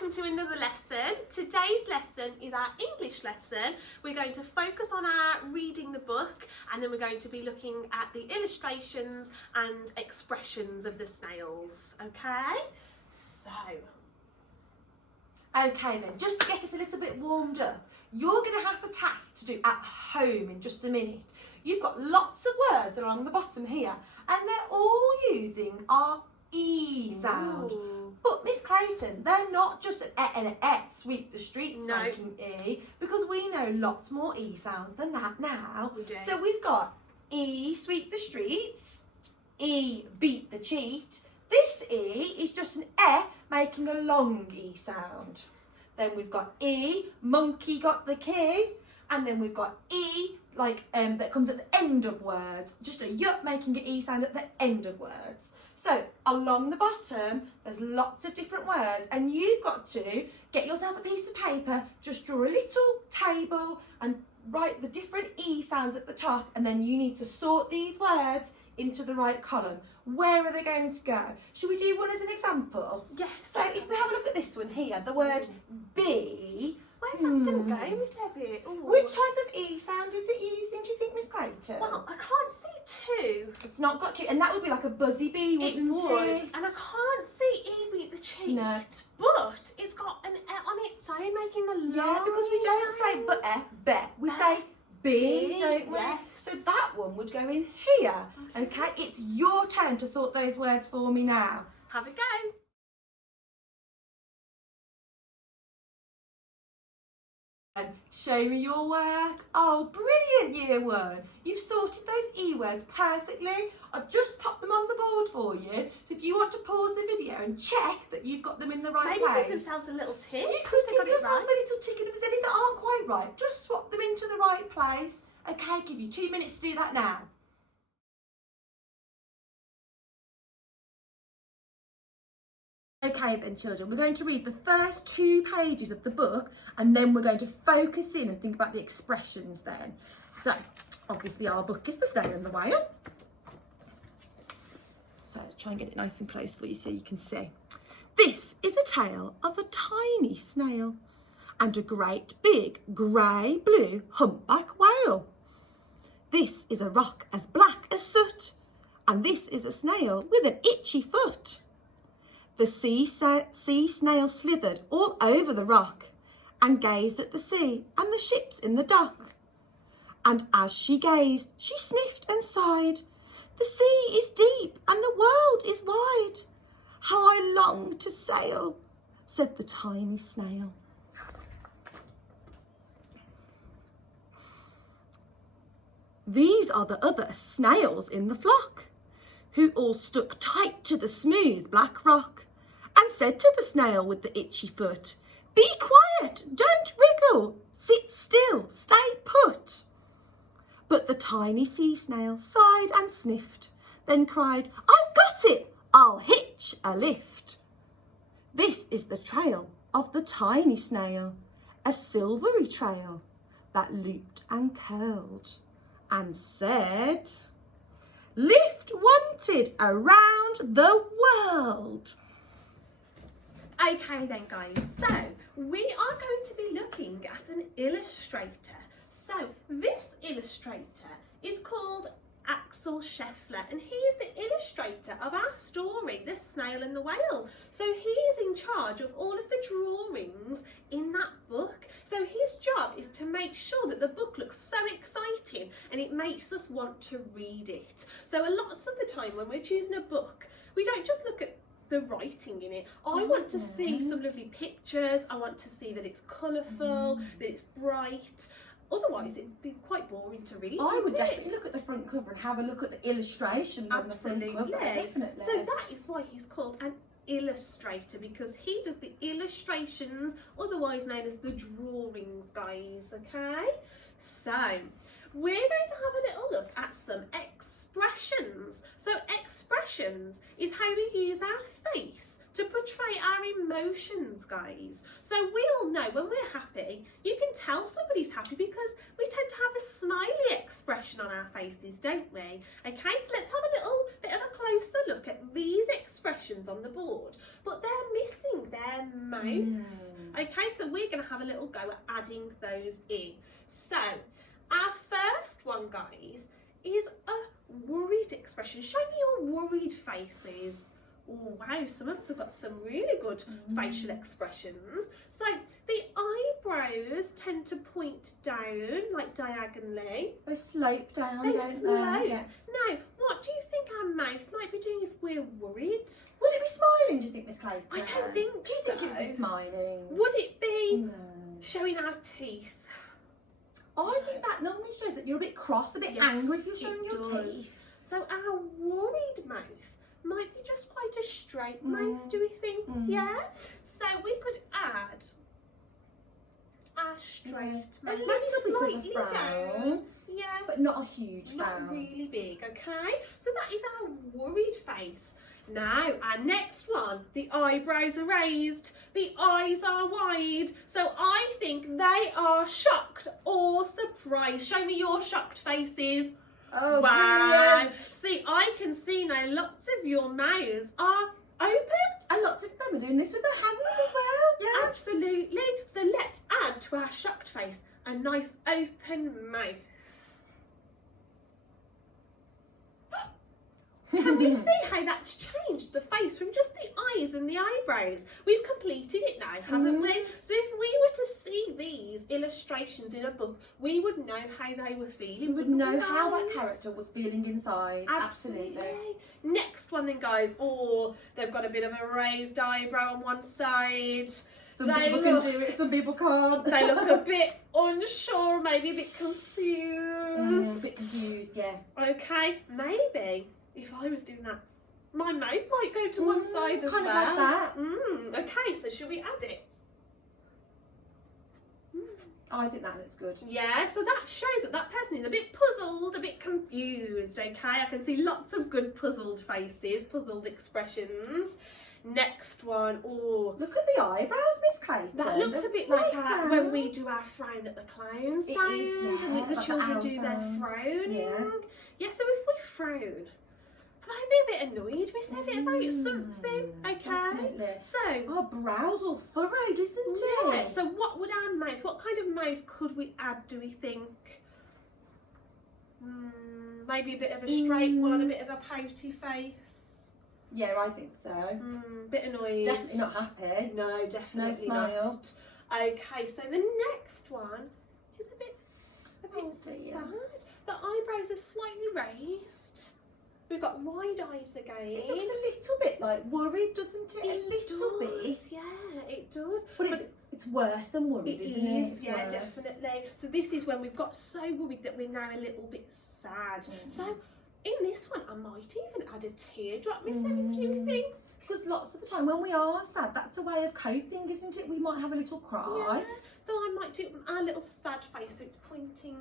welcome to another lesson. Today's lesson is our English lesson. We're going to focus on our reading the book, and then we're going to be looking at the illustrations and expressions of the snails. Okay then, just to get us a little bit warmed up, you're going to have a task to do at home in just a minute. You've got lots of words along the bottom here, and they're all using our E sound. Ooh. But Miss Clayton, they're not just an E and an E, sweep the streets making E, because we know lots more E sounds than that now. We do. So we've got E, sweep the streets, E, beat the cheat. This E is just an E making a long E sound. Then we've got E, monkey got the key, and then we've got E, like that comes at the end of words, just a yup making an E sound at the end of words. So along the bottom, there's lots of different words, and you've got to get yourself a piece of paper, just draw a little table and write the different E sounds at the top, and then you need to sort these words into the right column. Where are they going to go? Should we do one as an example? Yes. So if we have a look at this one here, the word B. Where's that going to go, Miss Evie? Which type of E sound is it using, do you think, Miss Clayton? Well, I can't see two. It's not got to, and that would be like a buzzy bee, wouldn't it? And I can't see E beat the cheat. No. But it's got an E on its own, making the long Yeah, because we don't say be, we say B, don't we? Yes. So that one would go in here. Okay, it's your turn to sort those words for me now. Have a go. Show me your work. Oh, brilliant, year one. You've sorted those E words perfectly. I've just popped them on the board for you. So if you want to pause the video and check that you've got them in the right place. Maybe give themselves a little tick. You could give yourself a little tick, and if there's any that aren't quite right, just swap them into the right place. Okay, give you 2 minutes to do that now. Okay then, children, we're going to read the first 2 pages of the book, and then we're going to focus in and think about the expressions then. So, obviously our book is The Snail and the Whale. So, try and get it nice and close for you so you can see. This is a tale of a tiny snail and a great big grey blue humpback whale. This is a rock as black as soot, and this is a snail with an itchy foot. The sea snail slithered all over the rock and gazed at the sea and the ships in the dock. And as she gazed, she sniffed and sighed. The sea is deep and the world is wide. How I long to sail, said the tiny snail. These are the other snails in the flock, who all stuck tight to the smooth black rock, and said to the snail with the itchy foot, "Be quiet, don't wriggle, sit still, stay put." But the tiny sea snail sighed and sniffed, then cried, "I've got it, I'll hitch a lift." This is the trail of the tiny snail, a silvery trail that looped and curled and said, "Lift wanted around the world." Okay then, guys, so we are going to be looking at an illustrator. So this illustrator is called Axel Scheffler, and he is the illustrator of our story, The Snail and the Whale. So he is in charge of all of the drawings in that book. So his job is to make sure that the book looks so exciting and it makes us want to read it. So lots of the time when we're choosing a book, we don't just look at the writing in it. I want to see some lovely pictures. I want to see that it's colourful, that it's bright. Otherwise it'd be quite boring to read. I would definitely look at the front cover and have a look at the illustrations on the front cover. Definitely. So that is why he's called an illustrator, because he does the illustrations, otherwise known as the drawings, guys. Okay, so we're going to have a little look at some expressions. So expressions is how we use our face to portray our emotions, guys. So we all know when we're happy, you can tell somebody's happy because we tend to have a smiley expression on our faces, don't we? Okay, so let's have a little bit of a closer look at these expressions on the board, but they're missing their mouth. Okay, so we're going to have a little go at adding those in. So our first one, guys, is a worried expression. Show me your worried faces. Oh wow, some of us have got some really good facial expressions. So the eyebrows tend to point down, like diagonally. They slope down, They don't slope. they? Yeah. Now, what do you think our mouth might be doing if we're worried? Would it be smiling, do you think, Miss Clayton? I don't think Do you think so. it'd be smiling? Would it be No. showing our teeth? I think that normally shows that you're a bit cross, a bit angry if you're showing it your does. teeth. So our worried mouth might be just quite a straight mouth, do we think? Yeah? So we could add our straight mouth. A Maybe little bit of a slightly frown, down. Yeah. but not a huge Not frown. really big, okay? So that is our worried face. Now, our next one, the eyebrows are raised, the eyes are wide. So I think they are shocked or surprised. Show me your shocked faces. Oh, Wow. brilliant. See, I can see now lots of your mouths are open. And lots of them are doing this with their hands as well. Yeah. Absolutely. So let's add to our shocked face a nice open mouth. Can we see how that's changed the face from just the eyes and the eyebrows? We've completed it now, haven't we? So if we were to see these illustrations in a book, we would know how they were feeling. You would wouldn't know we, how that guys? character was feeling inside. Absolutely. Next one then, guys. Oh, they've got a bit of a raised eyebrow on one side. Some They people look- can do it, some people can't. They look a bit unsure, maybe a bit confused. A bit confused, yeah. Okay, maybe if I was doing that, my mouth might go to one side as kind well. of like that. Okay, so should we add it? I think that looks good. Yeah, so that shows that that person is a bit puzzled, a bit confused, okay? I can see lots of good puzzled faces, puzzled expressions. Next one, oh, Look at the eyebrows, Miss Clayton. that looks a bit like when we do our frown at the clown It sound, is, yeah, and the like the children owl do their sound. frowning. Yeah. So if we frown, I might be a bit annoyed, we say a bit about something, okay? Definitely. So, Our brows all furrowed, isn't yeah, it? so what would our mouth, what kind of mouth could we add, do we think? Maybe a bit of a straight one, a bit of a pouty face. Yeah, I think so. Bit annoyed. Definitely not happy. No, definitely No smile. not. Okay, so the next one is a bit Oh, dear. sad. The eyebrows are slightly raised. We've got wide eyes again. It looks a little bit like worried, doesn't it? A little bit. Yeah, it does. But it's worse than worried, isn't it? It's yeah, worse. definitely. So this is when we've got so worried that we're now a little bit sad. So in this one, I might even add a teardrop. Miss Emmy, what do you think? Because lots of the time when we are sad, that's a way of coping, isn't it? We might have a little cry. Yeah. So I might do our little sad face, so it's pointing.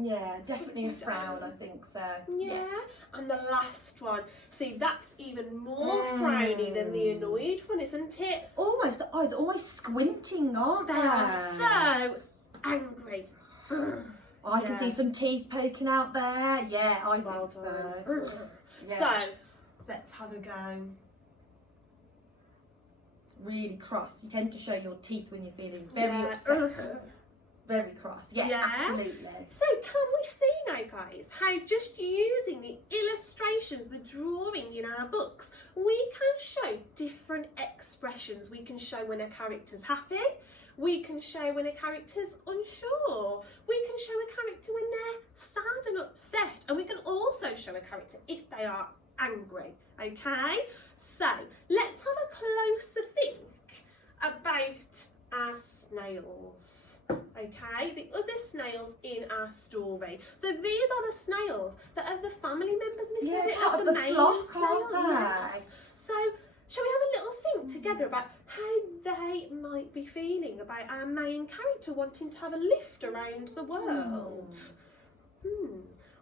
Yeah, definitely a Pointing frown, down. I think so. Yeah. And the last one. See, that's even more frowny than the annoyed one, isn't it? Almost, the eyes are almost squinting, aren't they? They are so angry. I can Yeah. see some teeth poking out there. Yeah, I Well think done. so. Yeah. So, let's have a go. Really cross. You tend to show your teeth when you're feeling very Yeah. upset. Very cross. Yeah, Yeah. absolutely. So can we see now, guys, how just using the illustrations, the drawing in our books, we can show different expressions. We can show when a character's happy. We can show when a character's unsure. We can show a character when they're sad and upset. And we can also show a character if they are angry, okay? So let's have a closer think about our snails. Okay, the other snails in our story. So these are the snails that are the family members, Miss Yeah, Vivian, part of the main flock, snail, aren't they? yes. So shall we have a little think together about how they might be feeling about our main character wanting to have a lift around the world?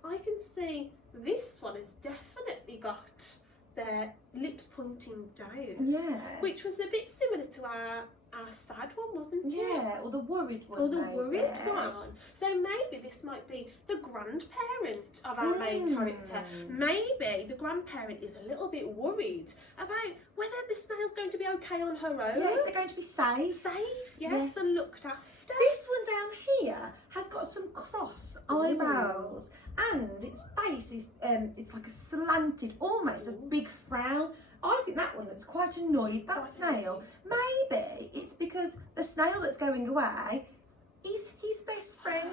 I can see this one has definitely got their lips pointing down, Yeah. which was a bit similar to our sad one, wasn't it? Yeah, or the worried one. Or the maybe. worried one. So maybe this might be the grandparent of our main character. Maybe the grandparent is a little bit worried about whether the snail's going to be okay on her own. Yeah, they're going to be safe. Safe, yes, and looked after. This one down here has got some cross eyebrows, and its face is it's like a slanted, almost a big frown. I think that one looks quite annoyed, that snail. Maybe it's because the snail that's going away is his best friend,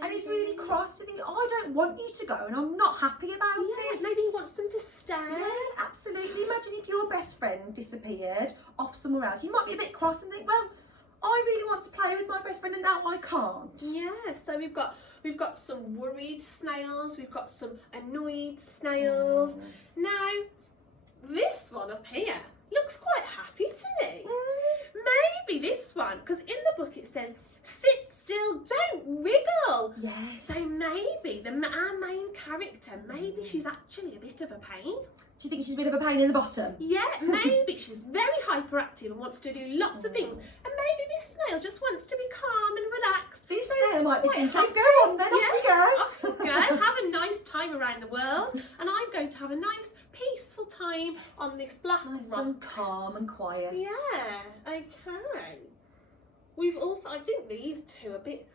and he's really cross and thinking, I don't want you to go and I'm not happy about it. Maybe he wants them to stay. Yeah, absolutely. Imagine if your best friend disappeared off somewhere else. You might be a bit cross and think, well, I really want to play with my best friend and now I can't. Yeah, so we've got some worried snails, we've got some annoyed snails. Now, this one up here looks quite happy to me. Maybe this one, because in the book it says, sit still, don't wriggle. Yes. So maybe our main character, maybe she's actually a bit of a pain. Do you think she's a bit of a pain in the bottom? Yeah, maybe she's very hyperactive and wants to do lots of things. And maybe this snail just wants to be calm and relaxed. This snail might be thinking, go on then, Off off we go. Have a nice time around the world. And I'm going to have a nice, peaceful time on this black Nice rock. and calm and quiet. Yeah, okay. We've also, I think these two are a bit...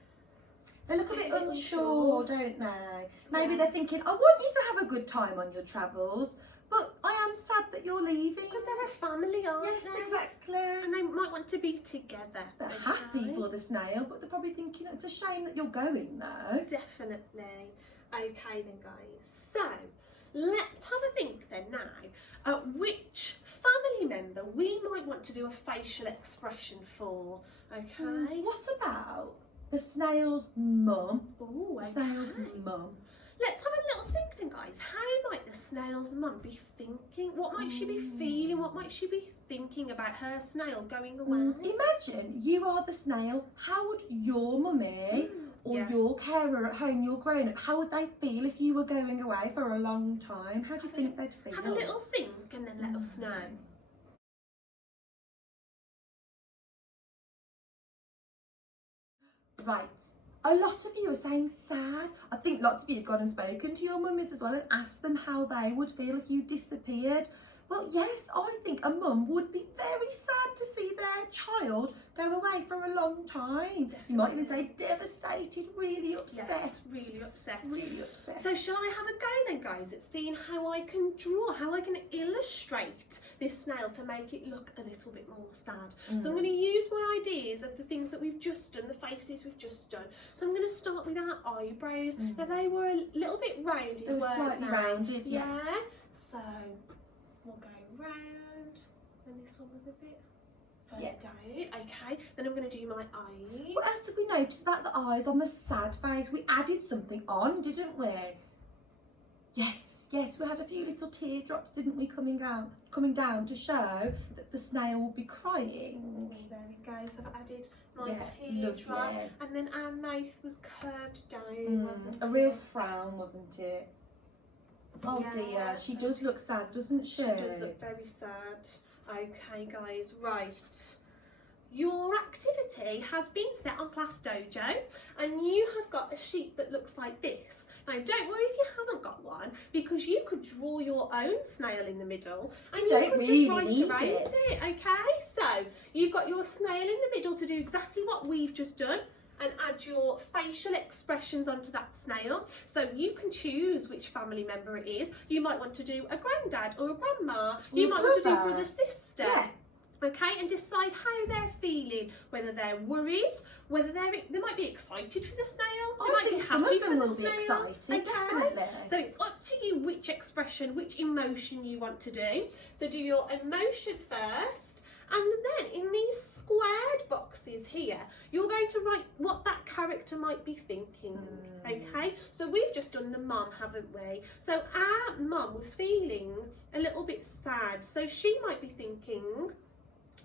They look a bit unsure, don't they? Maybe Yeah. they're thinking, I want you to have a good time on your travels, but I am sad that you're leaving. Because they're a family, aren't Yes, they? exactly. And they might want to be together. They're happy for the snail, but they're probably thinking, it's a shame that you're going though. Definitely. Okay then, guys. So, let's have a think then now at which family member we might want to do a facial expression for. Okay. What about the snail's mum? Ooh, The snail's okay. mum. Let's have a little think then, guys. How might the snail's mum be thinking? What might she be feeling? What might she be thinking about her snail going away? Imagine you are the snail. How would your mummy or your carer at home, your grown up, how would they feel if you were going away for a long time? How do you think they'd feel? Have a little think and then let us know. Right. A lot of you are saying sad. I think lots of you have gone and spoken to your mummies as well and asked them how they would feel if you disappeared. Well, yes, I think a mum would be very sad to see their child go away for a long time. Definitely. You might even say devastated, really upset. Yes, really upset. Really upset. So shall I have a go then, guys, at seeing how I can draw, how I can illustrate this snail to make it look a little bit more sad. So I'm going to use my ideas of the things that we've just done, the faces we've just done. So I'm going to start with our eyebrows. Now they were a little bit rounded, They were weren't slightly they? rounded, yeah. So we'll go round, and this one was a bit Yeah. down. Okay, then I'm going to do my eyes. What else did we notice about the eyes on the sad face? We added something on, didn't we? Yes, yes, we had a few little teardrops, didn't we, coming down to show that the snail will be crying. There we go, so I've added my Yeah, teardrop, lovely. and then our mouth was curved down, wasn't A it? real frown, wasn't it? Oh Yeah. dear, she does look sad, doesn't she? She does look very sad. Okay guys, right. Your activity has been set on Class Dojo and you have got a sheet that looks like this. Now don't worry if you haven't got one, because you could draw your own snail in the middle and you don't could really just write need around it. Okay, so you've got your snail in the middle to do exactly what we've just done and add your facial expressions onto that snail. So you can choose which family member it is. You might want to do a granddad or a grandma. You might want to do brother, sister. Yeah. Okay, and decide how they're feeling, whether they're worried, whether they might be excited for the snail. They I might think be some happy of them for will the be snail. excited, Okay? definitely. So it's up to you which expression, which emotion you want to do. So do your emotion first, and then in these squared boxes here, you're going to write what that character might be thinking. Okay, so we've just done the mum, haven't we? So our mum was feeling a little bit sad, so she might be thinking,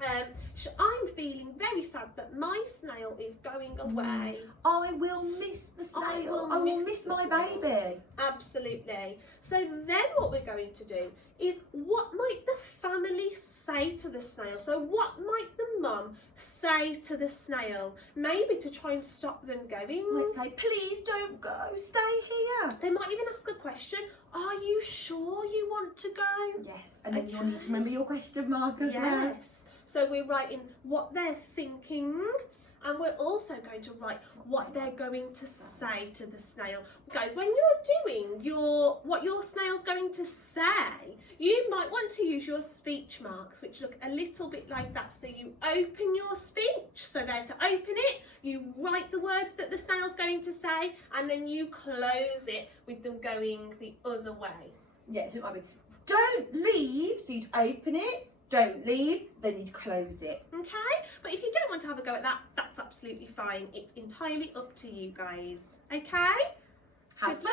I'm feeling very sad that my snail is going away. I will miss the snail. I will miss my baby. Absolutely. So then what we're going to do is, what might the family say to the snail? So what might the mum say to the snail? Maybe to try and stop them going. Let's say, please don't go, stay here. They might even ask a question. Are you sure you want to go? Yes, and then you'll need to remember your question mark as well. Yes. So we're writing what they're thinking, and we're also going to write what they're going to say to the snail. Guys, when you're doing what your snail's going to say, you might want to use your speech marks, which look a little bit like that. So you open your speech, so there to open it, you write the words that the snail's going to say, and then you close it with them going the other way. Yeah, so it might be, don't leave, so you'd open it. Don't leave, then you'd close it. Okay, but if you don't want to have a go at that, that's absolutely fine. It's entirely up to you guys. Okay? Have fun!